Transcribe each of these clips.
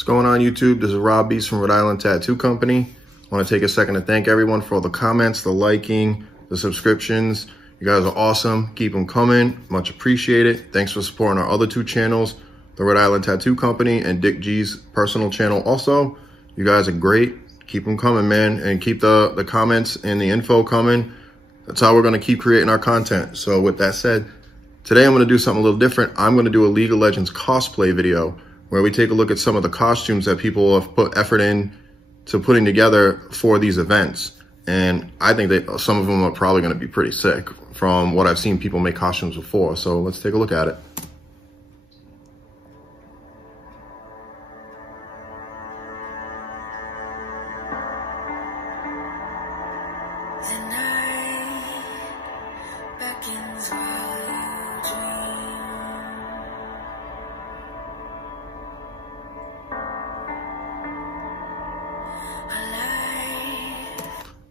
What's going on, YouTube? This is Rob Beast from Rhode Island Tattoo Company. I want to take a second to thank everyone for all the comments, the liking, the subscriptions. You guys are awesome. Keep them coming. Much appreciated. Thanks for supporting our other two channels, the Rhode Island Tattoo Company and Dick G's personal channel also. You guys are great. Keep them coming, man. And keep the comments and the info coming. That's how we're going to keep creating our content. So with that said, today I'm going to do something a little different. I'm going to do a League of Legends cosplay video where we take a look at some of the costumes that people have put effort in to putting together for these events. And I think that some of them are probably going to be pretty sick from what I've seen people make costumes before. So let's take a look at it.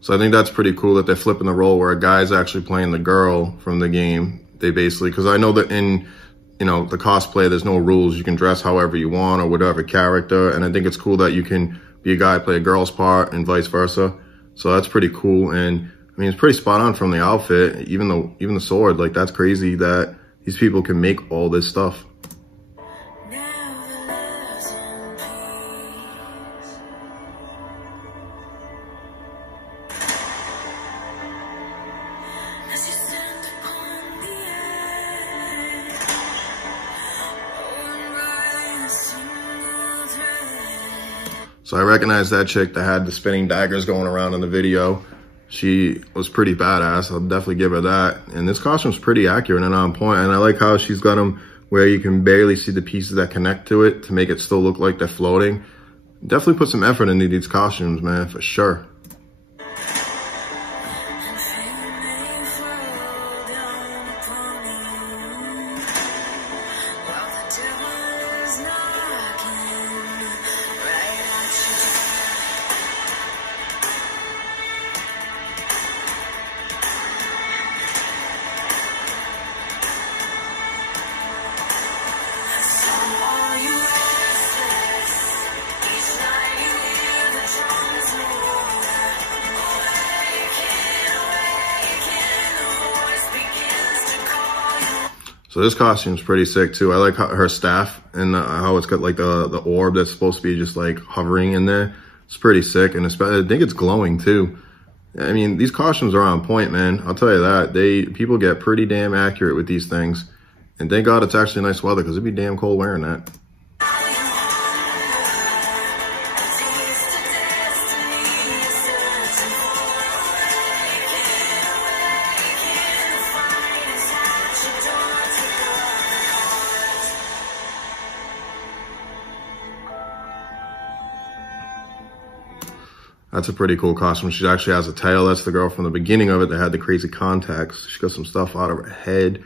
So I think that's pretty cool that they're flipping the role where a guy's actually playing the girl from the game. They basically, because I know that in, the cosplay, there's no rules. You can dress however you want or whatever character. And I think it's cool that you can be a guy, play a girl's part and vice versa. So that's pretty cool. And I mean, it's pretty spot on from the outfit, even the sword. Like, that's crazy that these people can make all this stuff. So I recognize that chick that had the spinning daggers going around in the video. She was pretty badass. I'll definitely give her that. And this costume's pretty accurate and on point. And I like how she's got them where you can barely see the pieces that connect to it to make it still look like they're floating. Definitely put some effort into these costumes, man, for sure. So this costume's pretty sick too. I like her staff and how it's got like the orb that's supposed to be just like hovering in there. It's pretty sick, and especially I think it's glowing too. I mean, these costumes are on point, man. I'll tell you that. People get pretty damn accurate with these things. And thank God it's actually nice weather, because it'd be damn cold wearing that. That's a pretty cool costume. She actually has a tail. That's the girl from the beginning of it that had the crazy contacts. She got some stuff out of her head.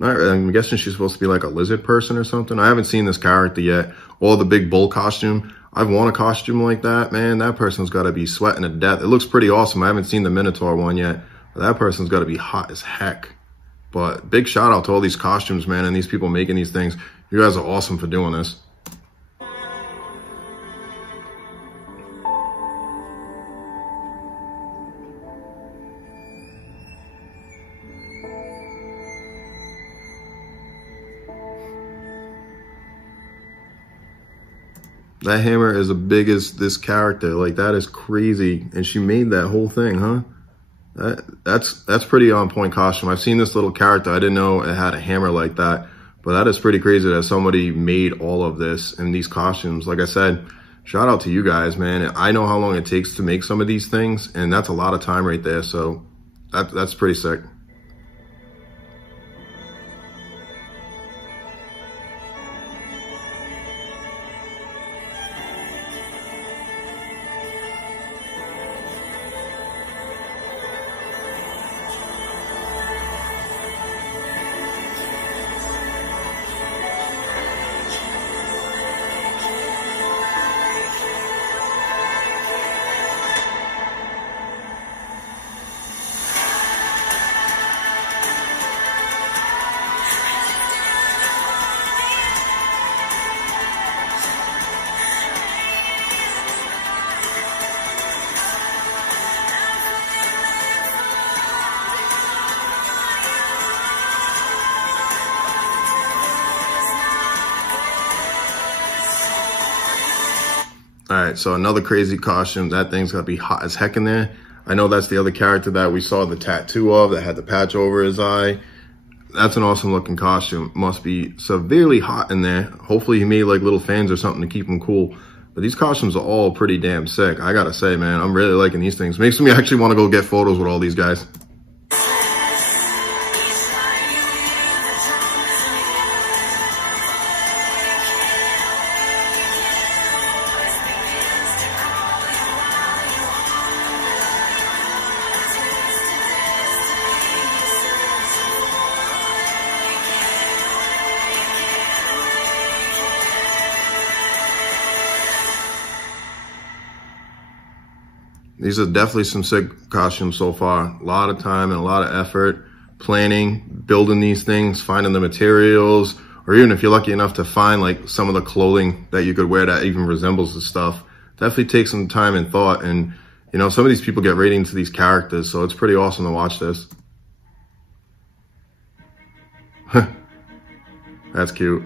I'm guessing she's supposed to be like a lizard person or something. I haven't seen this character yet. Or the big bull costume. I've worn a costume like that, man. That person's got to be sweating to death. It looks pretty awesome. I haven't seen the Minotaur one yet. But that person's got to be hot as heck. But big shout out to all these costumes, man, and these people making these things. You guys are awesome for doing this. That hammer is as big as this character. Like, that is crazy. And she made that whole thing, huh? That's pretty on point costume. I've seen this little character. I didn't know it had a hammer like that. But that is pretty crazy that somebody made all of this in these costumes. Like I said, shout out to you guys, man. I know how long it takes to make some of these things, and that's a lot of time right there. So that's pretty sick. All right, so another crazy costume. That thing's gotta be hot as heck in there. I know that's the other character that we saw the tattoo of that had the patch over his eye. That's an awesome looking costume. Must be severely hot in there. Hopefully he made like little fans or something to keep him cool. But these costumes are all pretty damn sick. I gotta say, man, I'm really liking these things. Makes me actually want to go get photos with all these guys. These are definitely some sick costumes so far. A lot of time and a lot of effort planning, building these things, finding the materials, or even if you're lucky enough to find like some of the clothing that you could wear that even resembles the stuff. Definitely takes some time and thought. And, you know, some of these people get right into these characters, so it's pretty awesome to watch this. That's cute.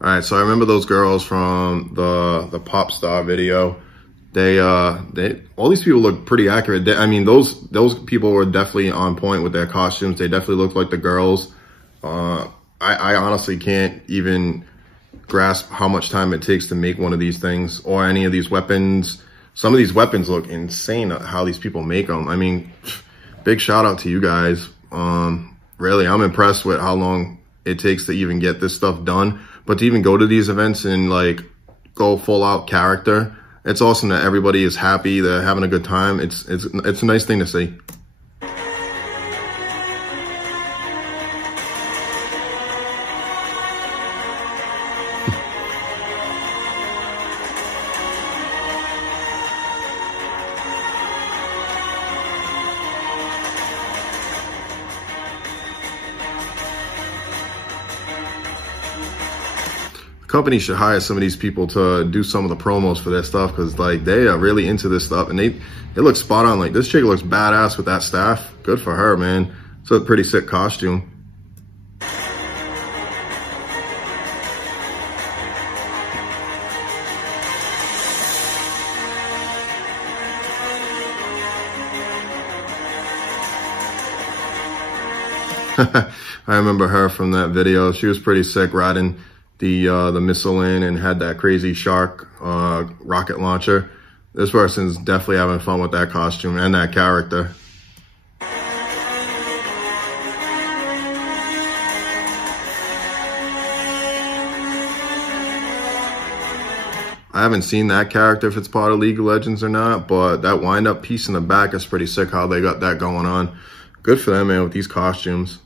All right, so I remember those girls from the pop star video. They all these people look pretty accurate. I mean, those people were definitely on point with their costumes. They definitely look like the girls. I honestly can't even grasp how much time it takes to make one of these things or any of these weapons. Some of these weapons look insane how these people make them. I mean, big shout out to you guys. Really, I'm impressed with how long it takes to even get this stuff done. But to even go to these events and like go full out character, it's awesome that everybody is happy, they're having a good time. It's a nice thing to see. Companies should hire some of these people to do some of the promos for their stuff, because like they are really into this stuff and they look spot on. Like this chick looks badass with that staff. Good for her, man. It's a pretty sick costume. I remember her from that video. She was pretty sick riding the missile in and had that crazy shark rocket launcher. This person's definitely having fun with that costume and that character. I haven't seen that character if it's part of League of Legends or not, but that wind-up piece in the back is pretty sick how they got that going on. Good for them, man, with these costumes.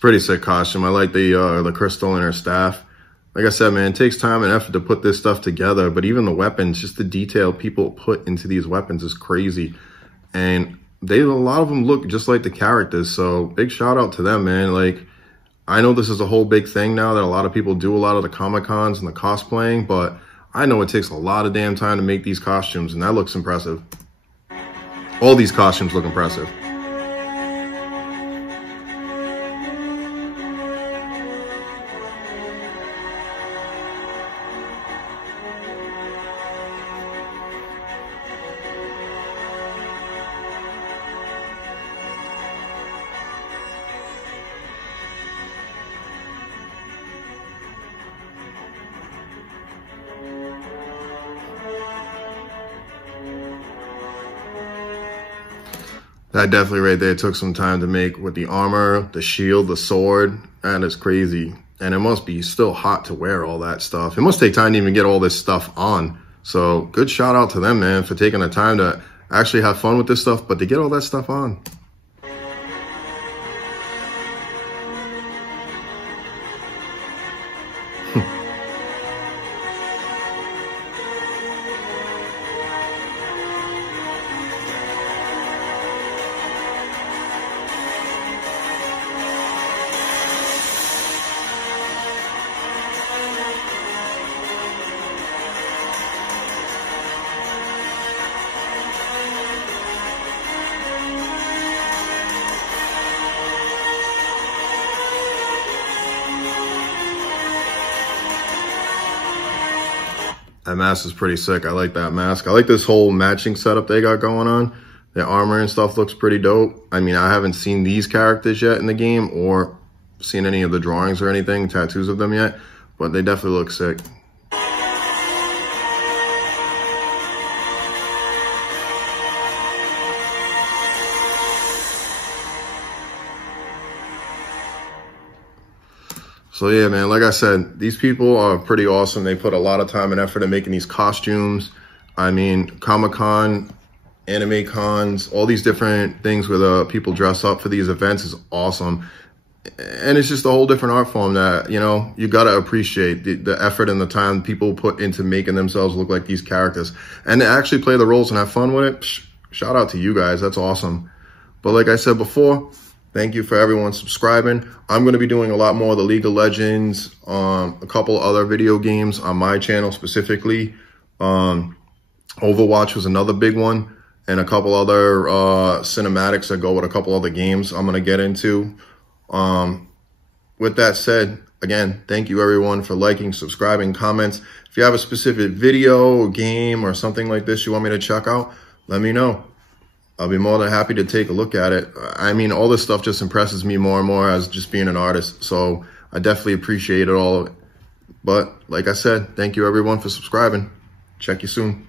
Pretty sick costume. I like the crystal in her staff. Like I said, man, it takes time and effort to put this stuff together, but even the weapons, just the detail people put into these weapons is crazy. And a lot of them look just like the characters, so big shout out to them, man. Like, I know this is a whole big thing now that a lot of people do a lot of the Comic-Cons and the cosplaying, but I know it takes a lot of damn time to make these costumes, and that looks impressive. All these costumes look impressive. That definitely right there took some time to make with the armor, the shield, the sword. That is crazy. And it must be still hot to wear all that stuff. It must take time to even get all this stuff on. So good shout out to them, man, for taking the time to actually have fun with this stuff, but to get all that stuff on. That mask is pretty sick. I like that mask. I like this whole matching setup they got going on. The armor and stuff looks pretty dope. I mean, I haven't seen these characters yet in the game or seen any of the drawings or anything, tattoos of them yet, but they definitely look sick. So yeah, man, like I said, these people are pretty awesome. They put a lot of time and effort in making these costumes. I mean, Comic-Con, anime cons, all these different things where people dress up for these events is awesome. And it's just a whole different art form that, you know, you got to appreciate the effort and the time people put into making themselves look like these characters. And to actually play the roles and have fun with it, shout out to you guys. That's awesome. But like I said before, thank you for everyone subscribing. I'm going to be doing a lot more of the League of Legends, a couple other video games on my channel specifically. Overwatch was another big one, and a couple other cinematics that go with a couple other games I'm going to get into. With that said, again, thank you everyone for liking, subscribing, comments. If you have a specific video, game, or something like this you want me to check out, let me know. I'll be more than happy to take a look at it. I mean, all this stuff just impresses me more and more as just being an artist. So I definitely appreciate it all. But like I said, thank you everyone for subscribing. Check you soon.